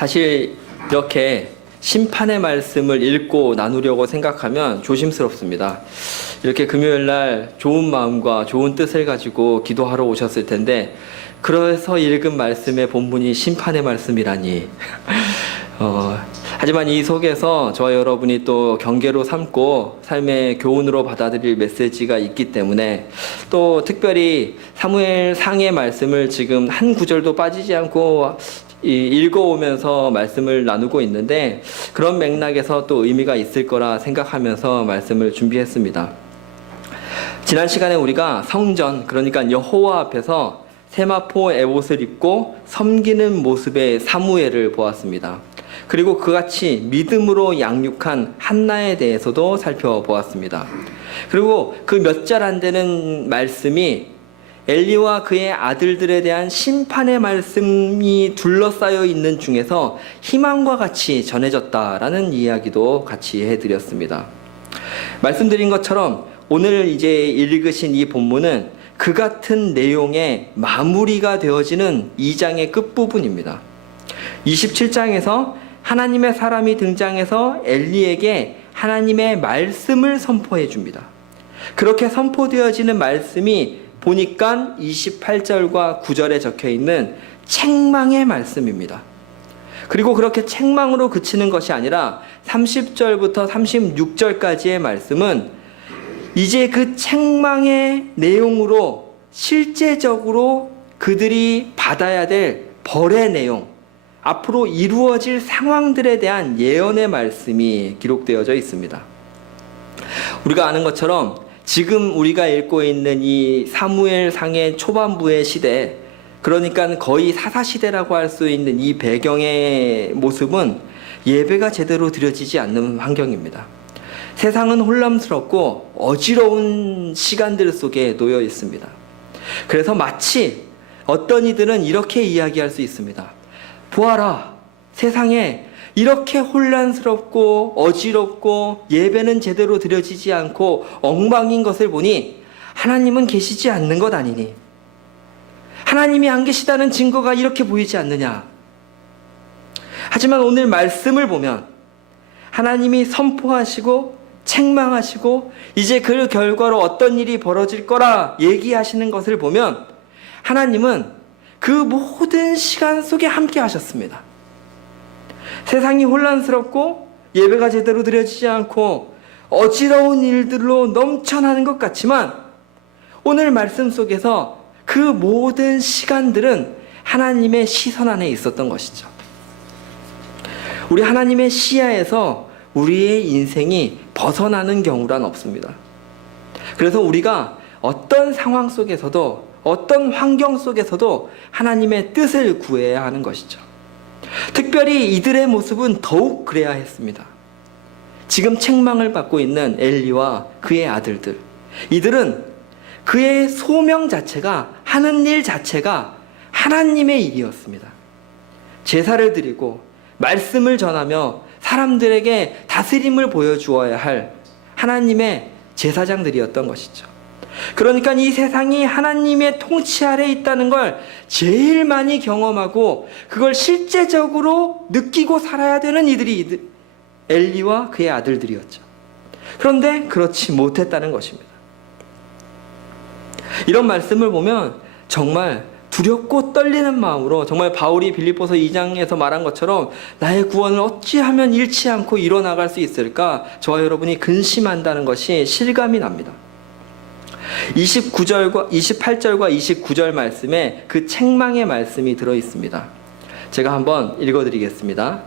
사실 이렇게 심판의 말씀을 읽고 나누려고 생각하면 조심스럽습니다. 이렇게 금요일 날 좋은 마음과 좋은 뜻을 가지고 기도하러 오셨을 텐데, 그래서 읽은 말씀의 본문이 심판의 말씀이라니. 하지만 이 속에서 저와 여러분이 또 경계로 삼고 삶의 교훈으로 받아들일 메시지가 있기 때문에, 또 특별히 사무엘 상의 말씀을 지금 한 구절도 빠지지 않고 읽어오면서 말씀을 나누고 있는데, 그런 맥락에서 또 의미가 있을 거라 생각하면서 말씀을 준비했습니다. 지난 시간에 우리가 성전, 그러니까 여호와 앞에서 세마포 에봇을 입고 섬기는 모습의 사무엘을 보았습니다. 그리고 그같이 믿음으로 양육한 한나에 대해서도 살펴보았습니다. 그리고 그 몇 절 안 되는 말씀이 엘리와 그의 아들들에 대한 심판의 말씀이 둘러싸여 있는 중에서 희망과 같이 전해졌다라는 이야기도 같이 해드렸습니다. 말씀드린 것처럼 오늘 이제 읽으신 이 본문은 그 같은 내용의 마무리가 되어지는 2장의 끝부분입니다. 27장에서 하나님의 사람이 등장해서 엘리에게 하나님의 말씀을 선포해 줍니다. 그렇게 선포되어지는 말씀이 보니까 28절과 9절에 적혀 있는 책망의 말씀입니다. 그리고 그렇게 책망으로 그치는 것이 아니라 30절부터 36절까지의 말씀은 이제 그 책망의 내용으로 실제적으로 그들이 받아야 될 벌의 내용, 앞으로 이루어질 상황들에 대한 예언의 말씀이 기록되어져 있습니다. 우리가 아는 것처럼 지금 우리가 읽고 있는 이 사무엘 상의 초반부의 시대, 그러니까 거의 사사시대라고 할 수 있는 이 배경의 모습은 예배가 제대로 드려지지 않는 환경입니다. 세상은 혼란스럽고 어지러운 시간들 속에 놓여 있습니다. 그래서 마치 어떤 이들은 이렇게 이야기할 수 있습니다. 보아라, 세상에 이렇게 혼란스럽고 어지럽고 예배는 제대로 드려지지 않고 엉망인 것을 보니 하나님은 계시지 않는 것 아니니? 하나님이 안 계시다는 증거가 이렇게 보이지 않느냐? 하지만 오늘 말씀을 보면 하나님이 선포하시고 책망하시고 이제 그 결과로 어떤 일이 벌어질 거라 얘기하시는 것을 보면 하나님은 그 모든 시간 속에 함께 하셨습니다. 세상이 혼란스럽고 예배가 제대로 드려지지 않고 어지러운 일들로 넘쳐나는 것 같지만 오늘 말씀 속에서 그 모든 시간들은 하나님의 시선 안에 있었던 것이죠. 우리 하나님의 시야에서 우리의 인생이 벗어나는 경우란 없습니다. 그래서 우리가 어떤 상황 속에서도 어떤 환경 속에서도 하나님의 뜻을 구해야 하는 것이죠. 특별히 이들의 모습은 더욱 그래야 했습니다. 지금 책망을 받고 있는 엘리와 그의 아들들, 이들은 그의 소명 자체가, 하는 일 자체가 하나님의 일이었습니다. 제사를 드리고 말씀을 전하며 사람들에게 다스림을 보여주어야 할 하나님의 제사장들이었던 것이죠. 그러니까 이 세상이 하나님의 통치 아래 있다는 걸 제일 많이 경험하고 그걸 실제적으로 느끼고 살아야 되는 이들이 엘리와 그의 아들들이었죠. 그런데 그렇지 못했다는 것입니다. 이런 말씀을 보면 정말 두렵고 떨리는 마음으로, 정말 바울이 빌립보서 2장에서 말한 것처럼 나의 구원을 어찌하면 잃지 않고 이뤄나갈 수 있을까, 저와 여러분이 근심한다는 것이 실감이 납니다. 28절과 29절 말씀에 그 책망의 말씀이 들어있습니다. 제가 한번 읽어드리겠습니다.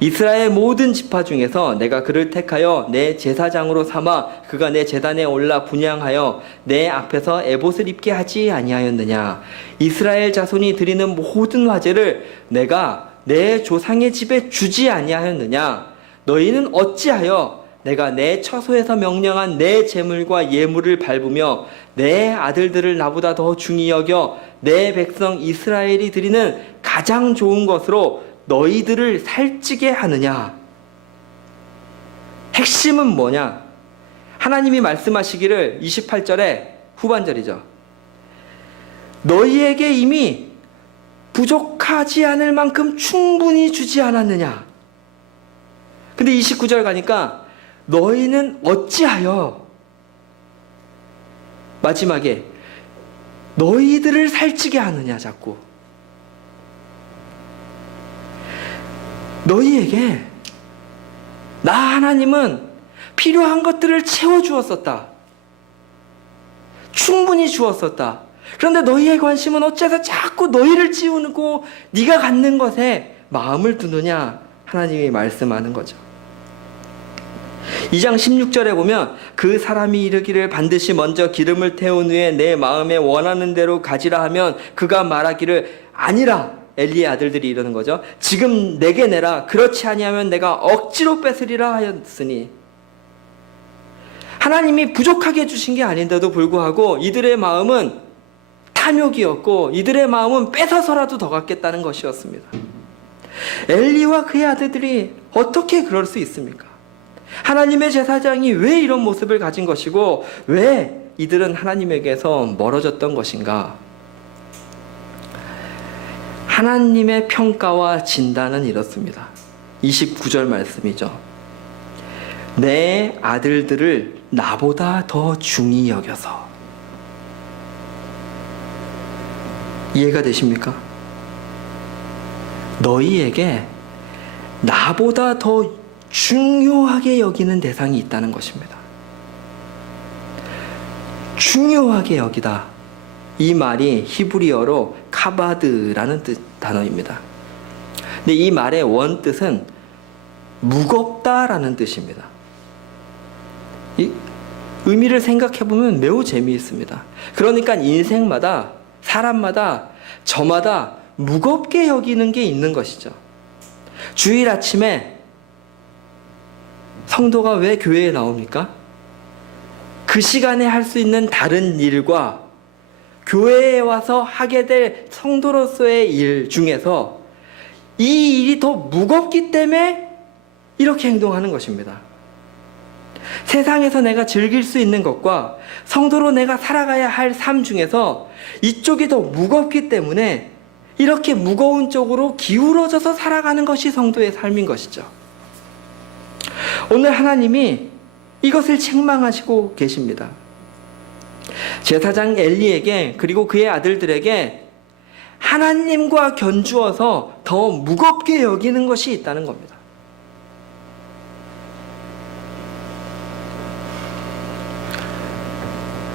이스라엘 모든 지파 중에서 내가 그를 택하여 내 제사장으로 삼아 그가 내 제단에 올라 분향하여 내 앞에서 에봇을 입게 하지 아니하였느냐? 이스라엘 자손이 드리는 모든 화제를 내가 내 조상의 집에 주지 아니하였느냐? 너희는 어찌하여 내가 내 처소에서 명령한 내 재물과 예물을 밟으며 내 아들들을 나보다 더 중히 여겨 내 백성 이스라엘이 드리는 가장 좋은 것으로 너희들을 살찌게 하느냐? 핵심은 뭐냐? 하나님이 말씀하시기를 28절에 후반절이죠. 너희에게 이미 부족하지 않을 만큼 충분히 주지 않았느냐. 근데 29절 가니까 너희는 어찌하여, 마지막에 너희들을 살찌게 하느냐. 자꾸 너희에게 나 하나님은 필요한 것들을 채워주었었다. 충분히 주었었다. 그런데 너희의 관심은 어째서 자꾸 너희를 찌우고 네가 갖는 것에 마음을 두느냐. 하나님이 말씀하는 거죠. 2장 16절에 보면 그 사람이 이르기를 반드시 먼저 기름을 태운 후에 내 마음에 원하는 대로 가지라 하면 그가 말하기를 아니라. 엘리의 아들들이 이러는 거죠. 지금 내게 내라. 그렇지 아니하면 내가 억지로 뺏으리라 하였으니. 하나님이 부족하게 주신 게 아닌데도 불구하고 이들의 마음은 탐욕이었고 이들의 마음은 뺏어서라도 더 갖겠다는 것이었습니다. 엘리와 그의 아들들이 어떻게 그럴 수 있습니까? 하나님의 제사장이 왜 이런 모습을 가진 것이고 왜 이들은 하나님에게서 멀어졌던 것인가? 하나님의 평가와 진단은 이렇습니다. 29절 말씀이죠. 내 아들들을 나보다 더 중히 여겨서. 이해가 되십니까? 너희에게 나보다 더 중요하게 여기는 대상이 있다는 것입니다. 중요하게 여기다. 이 말이 히브리어로 카바드라는 단어입니다. 근데 이 말의 원뜻은 무겁다라는 뜻입니다. 이 의미를 생각해보면 매우 재미있습니다. 그러니까 인생마다, 사람마다, 저마다 무겁게 여기는 게 있는 것이죠. 주일 아침에 성도가 왜 교회에 나옵니까? 그 시간에 할 수 있는 다른 일과 교회에 와서 하게 될 성도로서의 일 중에서 이 일이 더 무겁기 때문에 이렇게 행동하는 것입니다. 세상에서 내가 즐길 수 있는 것과 성도로 내가 살아가야 할 삶 중에서 이쪽이 더 무겁기 때문에 이렇게 무거운 쪽으로 기울어져서 살아가는 것이 성도의 삶인 것이죠. 오늘 하나님이 이것을 책망하시고 계십니다. 제사장 엘리에게 그리고 그의 아들들에게 하나님과 견주어서 더 무겁게 여기는 것이 있다는 겁니다.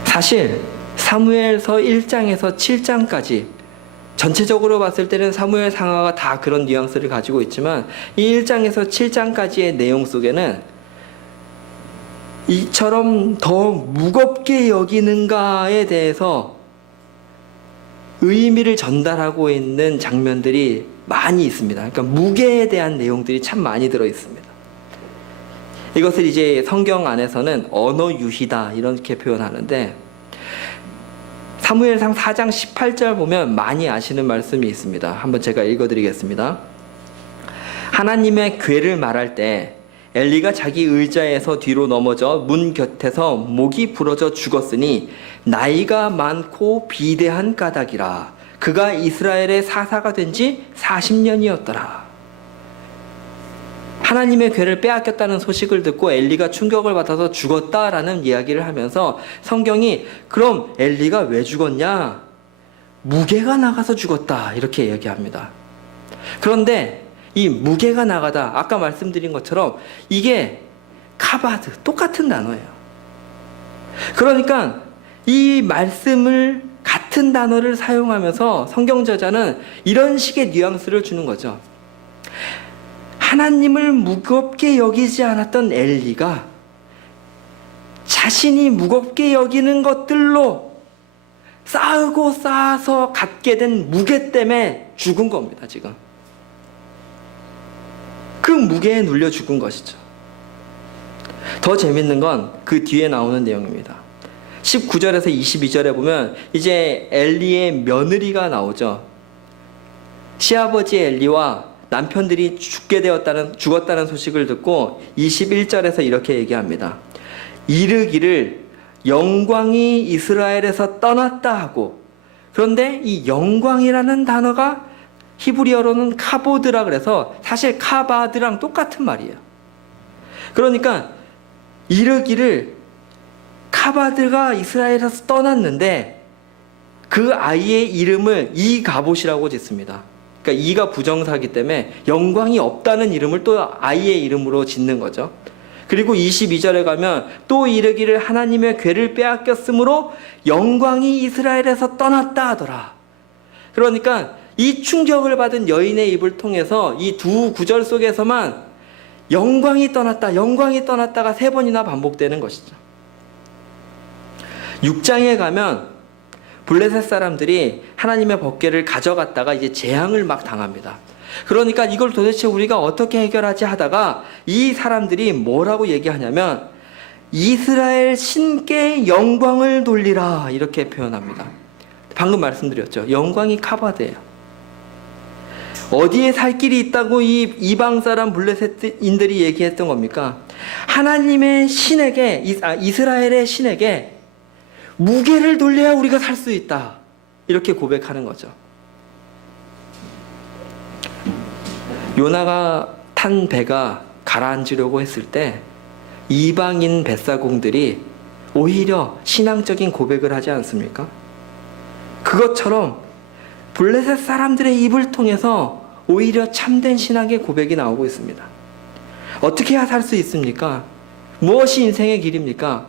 사실 사무엘서 1장에서 7장까지 전체적으로 봤을 때는 사무엘 상하가 다 그런 뉘앙스를 가지고 있지만 이 1장에서 7장까지의 내용 속에는 이처럼 더 무겁게 여기는가에 대해서 의미를 전달하고 있는 장면들이 많이 있습니다. 그러니까 무게에 대한 내용들이 참 많이 들어 있습니다. 이것을 이제 성경 안에서는 언어 유희다 이렇게 표현하는데 사무엘상 4장 18절 보면 많이 아시는 말씀이 있습니다. 한번 제가 읽어드리겠습니다. 하나님의 궤를 말할 때 엘리가 자기 의자에서 뒤로 넘어져 문 곁에서 목이 부러져 죽었으니 나이가 많고 비대한 까닭이라. 그가 이스라엘의 사사가 된 지 40년이었더라. 하나님의 궤를 빼앗겼다는 소식을 듣고 엘리가 충격을 받아서 죽었다라는 이야기를 하면서 성경이 그럼 엘리가 왜 죽었냐? 무게가 나가서 죽었다 이렇게 얘기합니다. 그런데 이 무게가 나가다 아까 말씀드린 것처럼 이게 카바드 똑같은 단어예요. 그러니까 이 말씀을 같은 단어를 사용하면서 성경 저자는 이런 식의 뉘앙스를 주는 거죠. 하나님을 무겁게 여기지 않았던 엘리가 자신이 무겁게 여기는 것들로 쌓고 쌓아서 갖게 된 무게 때문에 죽은 겁니다. 지금 그 무게에 눌려 죽은 것이죠. 더 재밌는 건 그 뒤에 나오는 내용입니다. 19절에서 22절에 보면 이제 엘리의 며느리가 나오죠. 시아버지 엘리와 남편들이 죽었다는 소식을 듣고 21절에서 이렇게 얘기합니다. 이르기를 영광이 이스라엘에서 떠났다 하고, 그런데 이 영광이라는 단어가 히브리어로는 카보드라 그래서 사실 카바드랑 똑같은 말이에요. 그러니까 이르기를 카바드가 이스라엘에서 떠났는데 그 아이의 이름을 이가봇이라고 짓습니다. 그러니까 이가 부정사기 때문에 영광이 없다는 이름을 또 아이의 이름으로 짓는 거죠. 그리고 22절에 가면 또 이르기를 하나님의 궤를 빼앗겼으므로 영광이 이스라엘에서 떠났다 하더라. 그러니까 이 충격을 받은 여인의 입을 통해서 이 두 구절 속에서만 영광이 떠났다, 영광이 떠났다가 3번이나 반복되는 것이죠. 6장에 가면 블레셋 사람들이 하나님의 법궤를 가져갔다가 이제 재앙을 막 당합니다. 그러니까 이걸 도대체 우리가 어떻게 해결하지 하다가 이 사람들이 뭐라고 얘기하냐면 이스라엘 신께 영광을 돌리라 이렇게 표현합니다. 방금 말씀드렸죠. 영광이 카바드예요. 어디에 살 길이 있다고 이 이방 사람 블레셋인들이 얘기했던 겁니까? 하나님의 신에게, 이스라엘의 신에게 무게를 돌려야 우리가 살 수 있다. 이렇게 고백하는 거죠. 요나가 탄 배가 가라앉으려고 했을 때 이방인 뱃사공들이 오히려 신앙적인 고백을 하지 않습니까? 그것처럼 블레셋 사람들의 입을 통해서 오히려 참된 신앙의 고백이 나오고 있습니다. 어떻게 해야 살 수 있습니까? 무엇이 인생의 길입니까?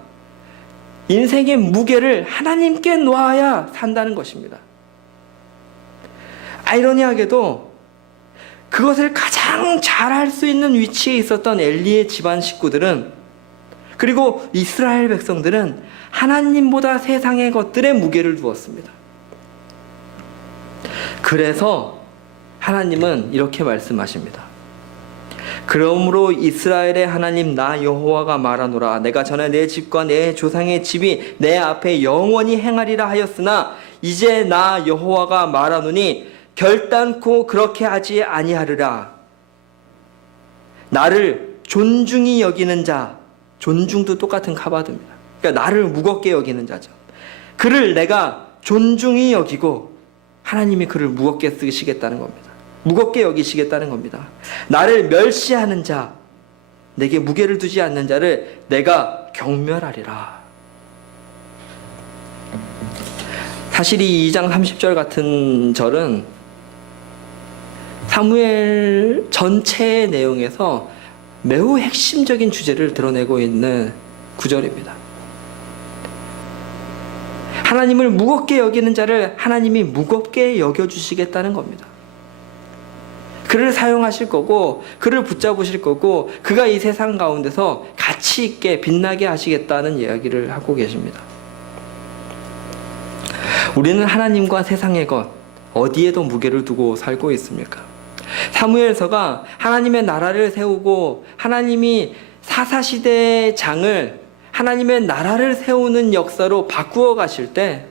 인생의 무게를 하나님께 놓아야 산다는 것입니다. 아이러니하게도 그것을 가장 잘할 수 있는 위치에 있었던 엘리의 집안 식구들은, 그리고 이스라엘 백성들은 하나님보다 세상의 것들에 무게를 두었습니다. 그래서 하나님은 이렇게 말씀하십니다. 그러므로 이스라엘의 하나님 나 여호와가 말하노라. 내가 전에 내 집과 내 조상의 집이 내 앞에 영원히 행하리라 하였으나 이제 나 여호와가 말하노니 결단코 그렇게 하지 아니하리라. 나를 존중히 여기는 자, 존중도 똑같은 카바드입니다. 그러니까 나를 무겁게 여기는 자죠. 그를 내가 존중히 여기고 하나님이 그를 무겁게 쓰시겠다는 겁니다. 무겁게 여기시겠다는 겁니다. 나를 멸시하는 자, 내게 무게를 두지 않는 자를 내가 경멸하리라. 사실 이 2장 30절 같은 절은 사무엘 전체의 내용에서 매우 핵심적인 주제를 드러내고 있는 구절입니다. 하나님을 무겁게 여기는 자를 하나님이 무겁게 여겨주시겠다는 겁니다. 그를 사용하실 거고 그를 붙잡으실 거고 그가 이 세상 가운데서 가치 있게 빛나게 하시겠다는 이야기를 하고 계십니다. 우리는 하나님과 세상의 것 어디에도 무게를 두고 살고 있습니까? 사무엘서가 하나님의 나라를 세우고 하나님이 사사시대의 장을 하나님의 나라를 세우는 역사로 바꾸어 가실 때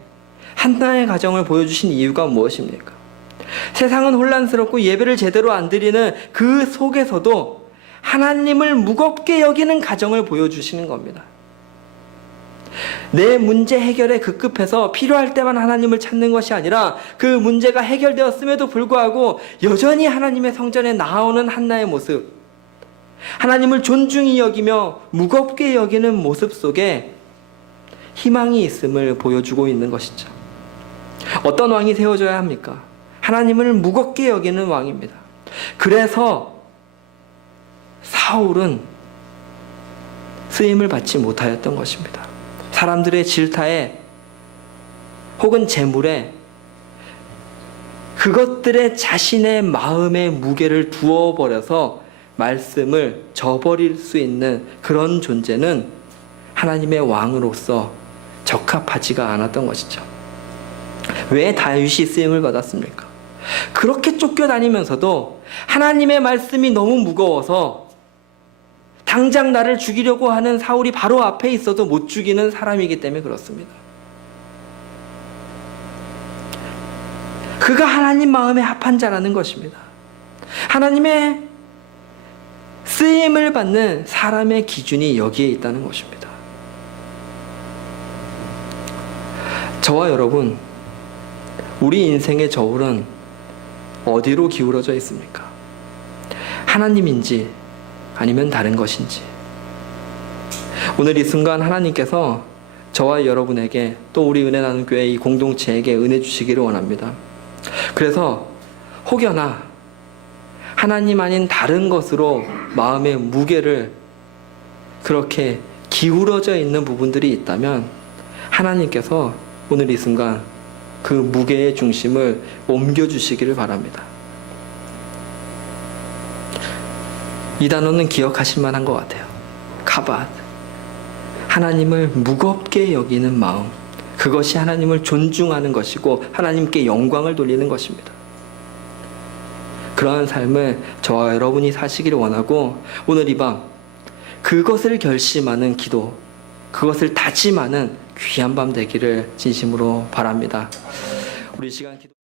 한나의 가정을 보여주신 이유가 무엇입니까? 세상은 혼란스럽고 예배를 제대로 안 드리는 그 속에서도 하나님을 무겁게 여기는 가정을 보여주시는 겁니다. 내 문제 해결에 급급해서 필요할 때만 하나님을 찾는 것이 아니라 그 문제가 해결되었음에도 불구하고 여전히 하나님의 성전에 나아오는 한나의 모습, 하나님을 존중히 여기며 무겁게 여기는 모습 속에 희망이 있음을 보여주고 있는 것이죠. 어떤 왕이 세워져야 합니까? 하나님을 무겁게 여기는 왕입니다. 그래서 사울은 쓰임을 받지 못하였던 것입니다. 사람들의 질타에 혹은 재물에 그것들의 자신의 마음의 무게를 두어버려서 말씀을 저버릴 수 있는 그런 존재는 하나님의 왕으로서 적합하지가 않았던 것이죠. 왜 다윗이 쓰임을 받았습니까? 그렇게 쫓겨다니면서도 하나님의 말씀이 너무 무거워서 당장 나를 죽이려고 하는 사울이 바로 앞에 있어도 못 죽이는 사람이기 때문에 그렇습니다. 그가 하나님 마음에 합한 자라는 것입니다. 하나님의 쓰임을 받는 사람의 기준이 여기에 있다는 것입니다. 저와 여러분, 우리 인생의 저울은 어디로 기울어져 있습니까? 하나님인지 아니면 다른 것인지. 오늘 이 순간 하나님께서 저와 여러분에게 또 우리 은혜 나눔 교회 이 공동체에게 은혜 주시기를 원합니다. 그래서 혹여나 하나님 아닌 다른 것으로 마음의 무게를 그렇게 기울어져 있는 부분들이 있다면 하나님께서 오늘 이 순간 그 무게의 중심을 옮겨주시기를 바랍니다. 이 단어는 기억하실 만한 것 같아요. 카밧. 하나님을 무겁게 여기는 마음. 그것이 하나님을 존중하는 것이고 하나님께 영광을 돌리는 것입니다. 그러한 삶을 저와 여러분이 사시기를 원하고 오늘 이 밤 그것을 결심하는 기도, 그것을 다짐하는 귀한 밤 되기를 진심으로 바랍니다. 우리 시간 기도